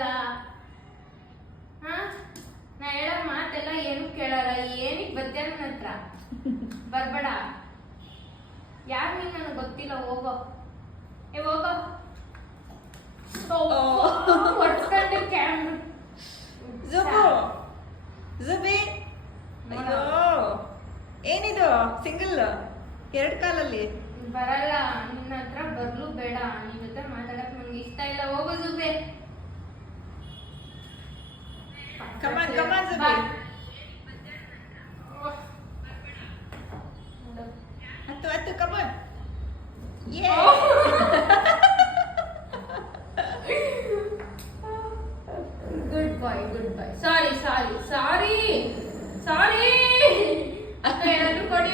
ಕೇಳಲ್ಲ. ಹಾ, ನಾ ಹೇಳೋ ಮಾತೆಲ್ಲ ಏನು ಕೇಳಲ್ಲ. ಏನಿಗೆ ಬರ್ತೀಯ ನನ್ನ ಹತ್ರ? ಬರ್ಬೇಡ. ಯಾರು ನೀನು ನನಗೆ ಗೊತ್ತಿಲ್ಲ. ಹೋಗೋ, ಹೋಗೋ. ಹೊಡ್ಸ್ಕೊಂಡೆ ಕ್ಯಾಮ್ರ. ಜುಬಿ, ಅಯ್ಯೋ ಏನಿದು ಸಿಂಗಲ್ 2 ಕಾಲಲ್ಲಿ? ಬರಲ್ಲ. ನಿನ್ನ ಹತ್ರ ಬರ್ಲು ಬೇಡ. ನಿನ್ನ ಹತ್ರ ಮಾತಾಡಕ್ ನಂಗೆ ಇಷ್ಟ ಇಲ್ಲ. ಹೋಗು ಜುಬೆ. ಕಮಾನ್ ಜುಬಿ. ಹತ್ತು ಕಮಾನ್. ಗುಡ್ ಬಾಯ್. ಸಾರಿ. ಅಕ್ಕ ಏನಾದ್ರು ಕೊಡಿ.